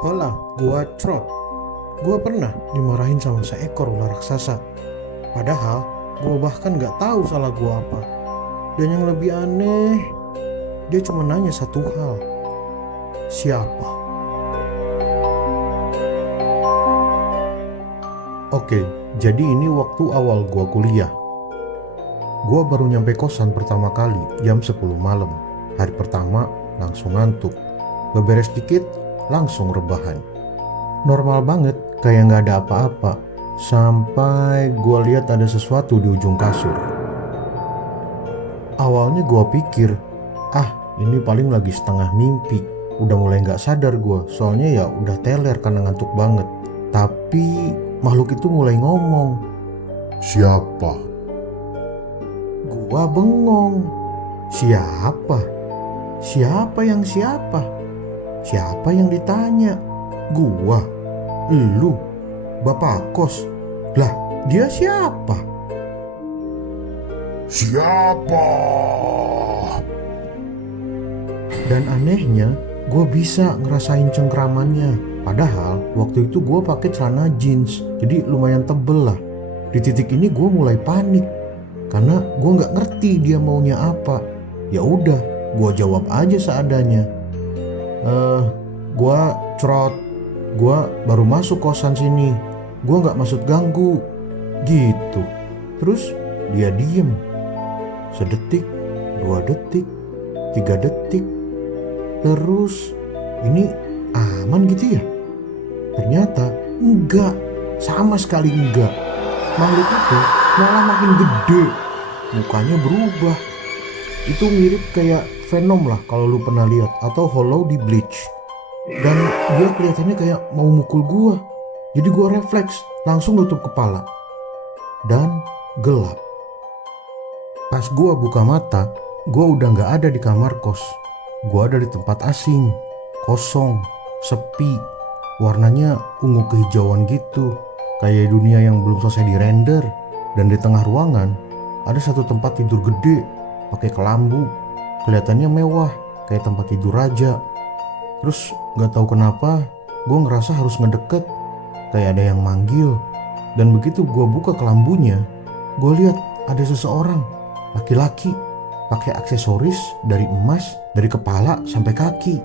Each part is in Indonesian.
Hola, gua Trot. Gua pernah dimarahin sama seekor ular raksasa. Padahal gua bahkan gak tahu salah gua apa. Dan yang lebih aneh, dia cuma nanya satu hal. Siapa? Oke, jadi ini waktu awal gua kuliah. Gua baru nyampe kosan pertama kali jam 10 malam. Hari pertama langsung ngantuk. Beberes dikit langsung rebahan. Normal banget, kayak gak ada apa-apa. Sampai gue lihat ada sesuatu di ujung kasur. Awalnya gue pikir, ini paling lagi setengah mimpi. Udah mulai gak sadar gue, soalnya ya udah teler karena ngantuk banget. Tapi makhluk itu mulai ngomong. Siapa? Gua bengong. Siapa? Siapa yang siapa? Siapa yang ditanya? Gua? Lu? Bapak kos? Lah, dia siapa? Siapa? Dan anehnya, gue bisa ngerasain cengkramannya. Padahal waktu itu gue pakai celana jeans, jadi lumayan tebel lah. Di titik ini gue mulai panik karena gue nggak ngerti dia maunya apa. Ya udah, gue jawab aja seadanya. Gue Trot, gue baru masuk kosan sini. Gue nggak maksud ganggu, gitu. Terus dia diem. Sedetik, 2 detik, 3 detik. Terus ini aman gitu ya? Ternyata enggak, sama sekali enggak. Makhluk itu malah makin gede, mukanya berubah. Itu mirip kayak Venom lah kalau lu pernah lihat, atau Hollow di Bleach. Dan dia kelihatannya kayak mau mukul gua. Jadi gua refleks, langsung nutup kepala. Dan gelap. Pas gua buka mata, gua udah gak ada di kamar kos. Gua ada di tempat asing, kosong, sepi, warnanya ungu kehijauan gitu, kayak dunia yang belum selesai dirender. Dan di tengah ruangan ada satu tempat tidur gede, pakai kelambu, kelihatannya mewah, kayak tempat tidur raja. Terus gak tahu kenapa, gua ngerasa harus ngedeket, kayak ada yang manggil. Dan begitu gua buka kelambunya, gua lihat ada seseorang, laki-laki, pakai aksesoris dari emas, dari kepala sampai kaki.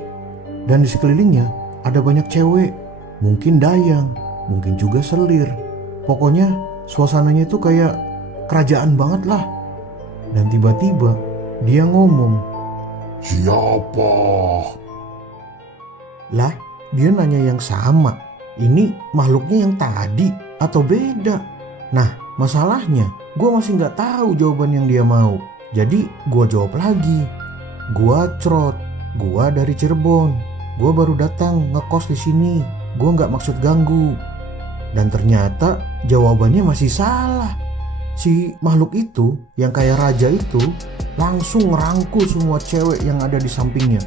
Dan di sekelilingnya ada banyak cewek, mungkin dayang, mungkin juga selir. Pokoknya suasananya itu kayak kerajaan banget lah. Dan tiba-tiba dia ngomong. Siapa? Lah, dia nanya yang sama. Ini makhluknya yang tadi atau beda? Nah, masalahnya gue masih gak tahu jawaban yang dia mau. Jadi gue jawab lagi. Gue Trot, gue dari Cirebon. Gue baru datang ngekos di sini. Gue gak maksud ganggu. Dan ternyata jawabannya masih salah. Si makhluk itu yang kayak raja itu langsung ngerangkul semua cewek yang ada di sampingnya.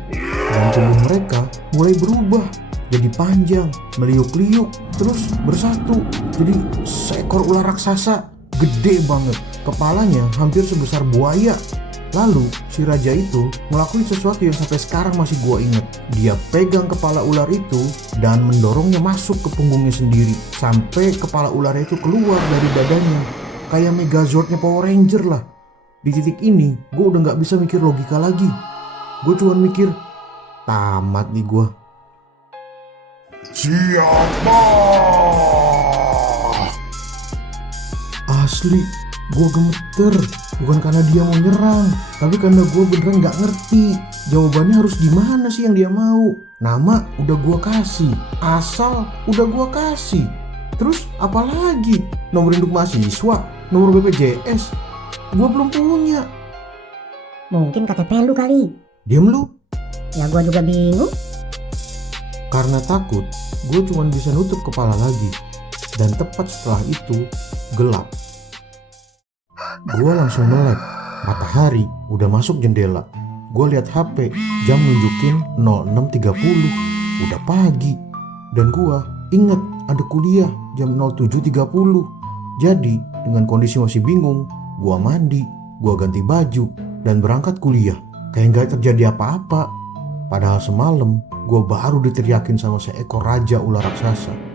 Dan tubuh mereka mulai berubah, jadi panjang, meliuk-liuk, terus bersatu. Jadi seekor ular raksasa gede banget. Kepalanya hampir sebesar buaya. Lalu si raja itu ngelakuin sesuatu yang sampai sekarang masih gua inget. Dia pegang kepala ular itu dan mendorongnya masuk ke punggungnya sendiri, sampai kepala ularnya itu keluar dari badannya, kayak Megazordnya Power Ranger lah. Di titik ini gue udah gak bisa mikir logika lagi. Gue cuma mikir, tamat nih gue. Siapa? Asli, gue gemeter. Bukan karena dia mau nyerang, tapi karena gue beneran gak ngerti jawabannya harus gimana sih yang dia mau. Nama udah gue kasih, asal udah gue kasih. Terus apalagi? Nomor induk mahasiswa, nomor BPJS, gue belum punya. Mungkin KTP lu kali. Diam lu. Ya gua juga bingung. Karena takut, gue cuma bisa nutup kepala lagi. Dan tepat setelah itu, gelap. Gue langsung melek. Matahari udah masuk jendela. Gue lihat HP, jam nunjukin 06.30. Udah pagi. Dan gue inget ada kuliah jam 07.30. Jadi dengan kondisi masih bingung, gue mandi, gue ganti baju, dan berangkat kuliah. Kayak gak terjadi apa-apa. Padahal semalam gue baru diteriakin sama seekor raja ular raksasa.